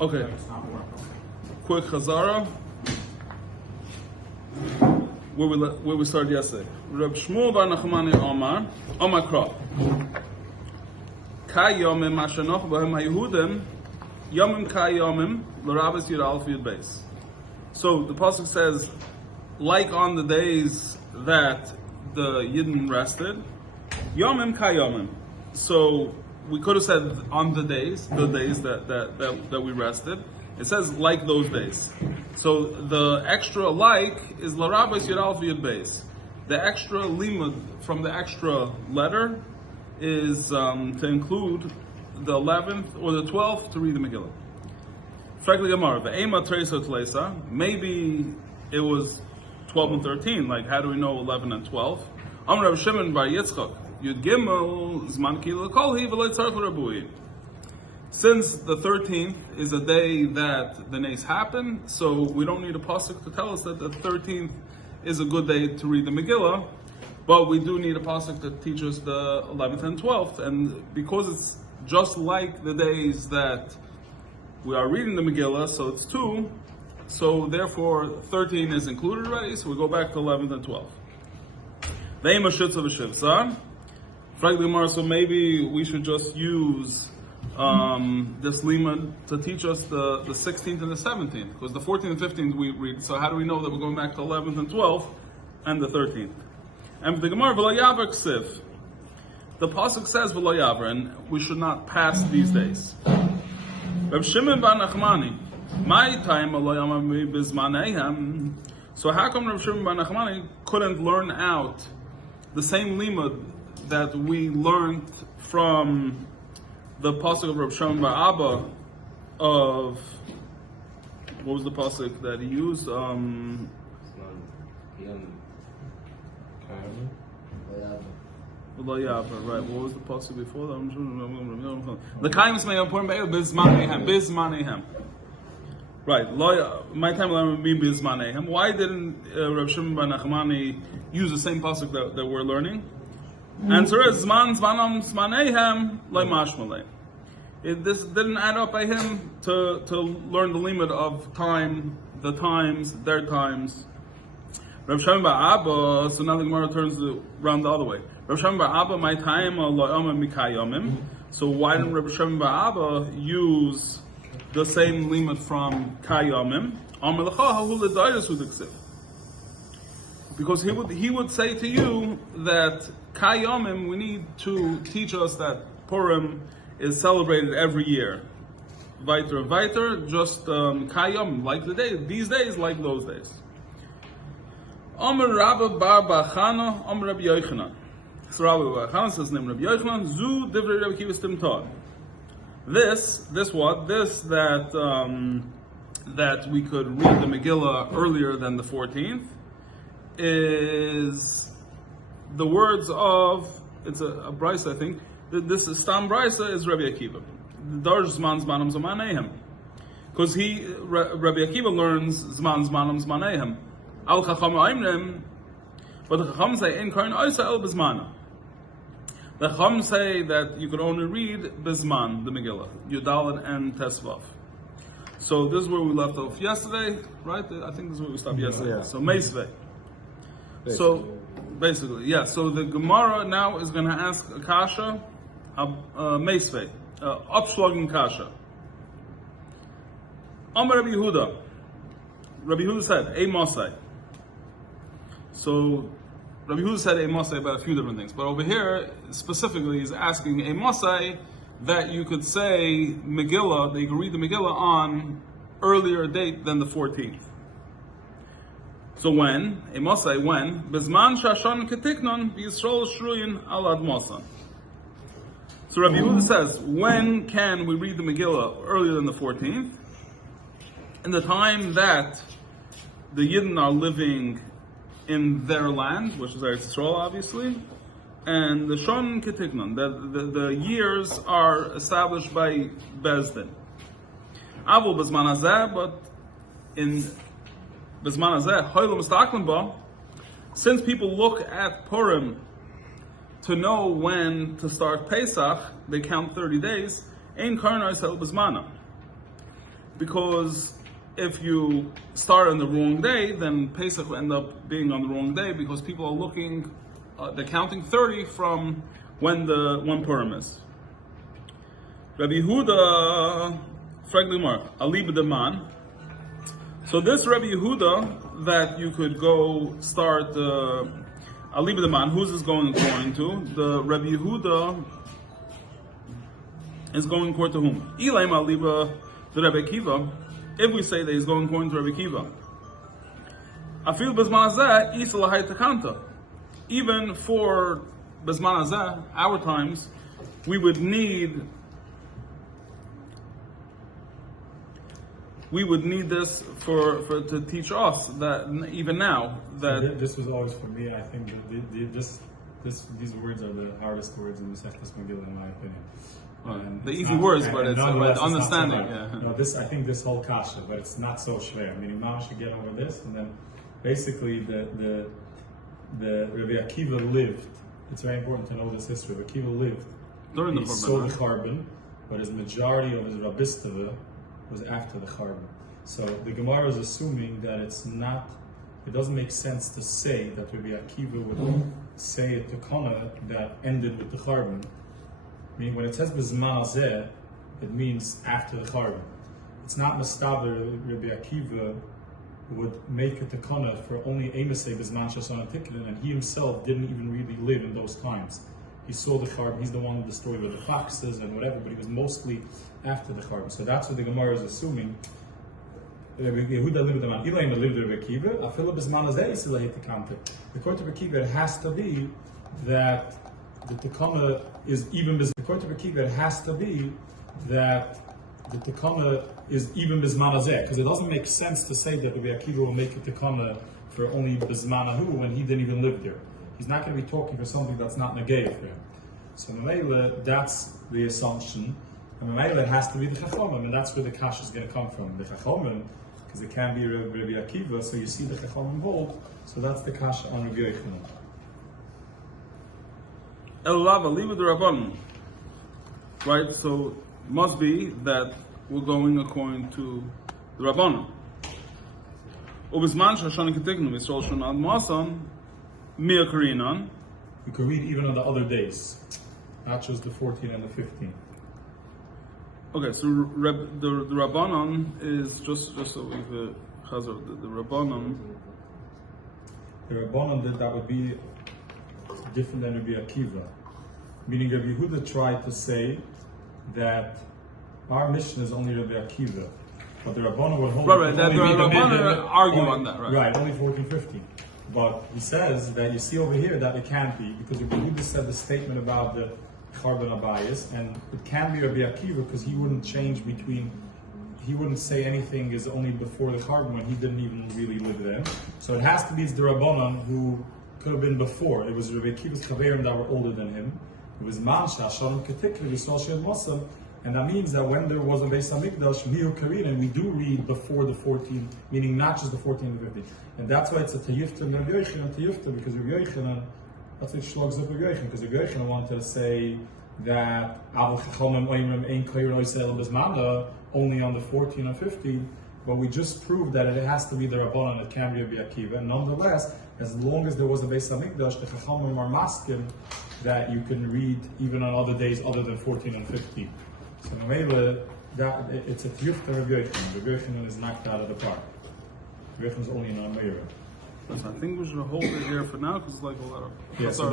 Okay. Quick Chazara. Where we started yesterday. Reb Shmuel bar Nachmani Omar Kra. Kai Yomim Ashanoch B'hem HaYehudim Yomim Kai Yomim L'Rabbis Yud Aleph Yud Beis. So the pasuk says, like on the days that the Yidden rested, Yomim Kai Yomim. So we could have said on the days that we rested. It says like those days. So the extra like is L'Rabbis Yud Aleph Yud Beis. The extra limud from the extra letter is to include the 11th or the 12th to read the Megillah. Maybe it was 12 and 13. Like, how do we know 11 and 12? Amr Rav Shimon bar Yitzchak Yud Gimel Zman Kila Kolhi V'Lo Tzarich L'Rabui. Since the 13th is a day that the nays happen, so we don't need a pasuk to tell us that the 13th is a good day to read the Megillah, but we do need a pasuk to teach us the 11th and 12th, and because it's just like the days that we are reading the Megillah, so it's 2, so therefore 13 is included already, so we go back to 11th and 12th. So maybe we should just use this limud to teach us the 16th and the 17th, because the 14th and 15th we read, so how do we know that we're going back to 11th and 12th and the 13th? And for the Gemara, V'lo yaver ksiv. The pasuk says V'lo yaver, and we should not pass these days. Reb Shimon bar Nachmani, my time V'lo yaver bizmaneihem. So how come Reb Shimon bar Nachmani couldn't learn out the same limud that we learned from the pasuk of Reb Shimon bar Abba of, what was the pasuk that he used? Right. What was the pasuk before that? The kaimis may important bizmanehem. Right. My time will be bizmanehem. Why didn't Reb Shimon bar Nachmani use the same pasuk that we're learning? Answer is zman zmanam zmanehem loy mashmalei. This didn't add up by him to learn the limit of time, the times, their times. Reb Shimon bar Abba, so now the Gemara turns around the other way. Reb Shimon bar Abba, my time mikayomim. So why didn't Reb Shimon bar Abba use the same limit from kayomim? Because he would say to you that kayomim, we need to teach us that Purim is celebrated every year. Weiter, just kayom, like the day, these days, like those days. Amr Rabba bar Bachana, Amr Rabbi Yochanan. So Rabbi bar Bachana says, name Rabbi Yochanan, Zu divrei Rabbi Kiva Stimtad. This that we could read the Megillah earlier than the 14th is the words of, it's a Bryce, I think. This is Stam Brisa is Rabbi Akiva. Darj Zman Zmanam Zmanehem. Because Rabbi Akiva learns Zman Zmanam Zmanehem. Al Chacham Aimrim, but the Chacham say, In Karin Oisa El Bizmana. The Chacham say that you could only read Bizman, the Megillah, Yudalit and Tesvav. So this is where we left off yesterday, right? I think this is where we stopped yesterday. Yeah. So Meisvei. So basically, yeah. So the Gemara now is going to ask a kasha, Meisvei, upschlagen kasha. Amar Rabbi Yehuda. Rabbi Yehuda said, "A Mosai." So Rabbi Yehuda said a Mosai about a few different things, but over here specifically he's asking a Mosai that you could say Megillah, that you could read the Megillah on earlier date than the 14th. So when a Mosai, when Bizman Shashon Ketiknon Yisrael Shruyin Al Admosan. So Rabbi Yehuda says, when can we read the Megillah earlier than the 14th? In the time that the Yidden are living in their land, which is Eretz Yisrael, obviously, and the Shon Ketiknon, the years are established by Bezdin. Avol Bezman Hazeh, but in Bezman Hazeh, Hoylem Staklen Ba, since people look at Purim to know when to start Pesach, they count 30 days, Ein Karnai Sel Bezmana. because if you start on the wrong day, then Pesach will end up being on the wrong day because people are looking, they're counting 30 from when Purim is. Rabbi Yehuda, Fraglimar, Aliba Deman. So this Rabbi Yehuda that you could go start Aliba Deman, who's this going according to? The Rabbi Yehuda is going according to whom? Ilaim Aliba the Rabbi Akiva. If we say that he's going according to Rabbi Akiva, Afil Bezman Hazeh Isla Haytakanta. Even for Bezman Hazeh, our times, we would need this for to teach us that even now that this was always for me. I think that these words are the hardest words in the Seftas Megillah, in my opinion. The easy words, but it's understanding. No, I think this whole kasha, but it's not so schwer. I mean, Imam should get over this, and then basically the Rabbi Akiva lived. It's very important to know this history. Rabbi Akiva lived during the He saw the Charbon, but his majority of his Rabbistava was after the Charbon. So the Gemara is assuming that it doesn't make sense to say that Rabbi Akiva would say a Tekana that ended with the Charbon. I mean, when it says Bizman Hazeh, it means after the Charbon. It's not Mustaber Rabbi Akiva would make a Tekana for only Emasei Bizman Shashan Tikkun, and he himself didn't even really live in those times. He saw the Charbon, he's the one with the story with the foxes and whatever, but he was mostly after the Charbon. So that's what the Gemara is assuming. According to Rabbi Akiva, it has to be that the Tekana is even Bizman Hazeh, because it doesn't make sense to say that Rabbi Akiva will make a Tekana for only Bizmanahu when he didn't even live there. He's not going to be talking for something that's not Negei for him. So Megila, that's the assumption. And Megila, it has to be the Chachamim, and that's where the Kash is going to come from. The Chachamim, because it can't be Rabbi Akiva, so you see the Chachamim hold, so that's the Kash on Rabbi Yochanan. Elava, leave it the Rabbanon. Right, so it must be that we're going according to the Rabbanon. Ubizman Shashana Ketiknu, Yisrael Shana Masan, Mia Karinan. You can read even on the other days, not just the 14 and the 15. Okay, so the Rabbanon is just so we the Chazar, the Rabbanon. The Rabbanon that would be different than Rabbi Akiva. Meaning Rabbi Yehuda tried to say that our mission is only Rabbi Akiva, but the Rabbanon would only the Rabbanon argue on that, right? Right, only 14, 15. But he says that you see over here that it can't be, because Rabbi Yehuda said the statement about the Charbon Abayis, and it can be Rabbi Akiva because he wouldn't change he wouldn't say anything is only before the Charbon when he didn't even really live there. So it has to be the Rabbanon who could have been before. It was Rabbi Akiva's Chaverim that were older than him. It was Mansha, Sholom Ketikli, Yisrael Mosam, and that means that when there was a Beis HaMikdash, Mihu Karin, and we do read before the 14, meaning not just the 14 and the 15. And that's why it's a Tayifta and Rabbi Yochanan, Tayifta, because Rabbi Yochanan, that's what Shlogs up Rabbi Yochanan, because Rabbi Yochanan wanted to say that Abel Chachamim Oimrim Ein Koyer Oisel Bezmana only on the 14 and 15, but we just proved that it has to be the Rabbanon, it can be Rabbi Akiva, and nonetheless, as long as there was a Beis HaMikdash, the Chachamim are masking that you can read even on other days other than 14 and 15. So Megila, it's a tiyuf to Rabbi Yochanan. Rabbi Yochanan is knocked out of the park. Rabbi Yochanan is only in Amira. I think we should hold it here for now because it's like a lot of. Yeah, so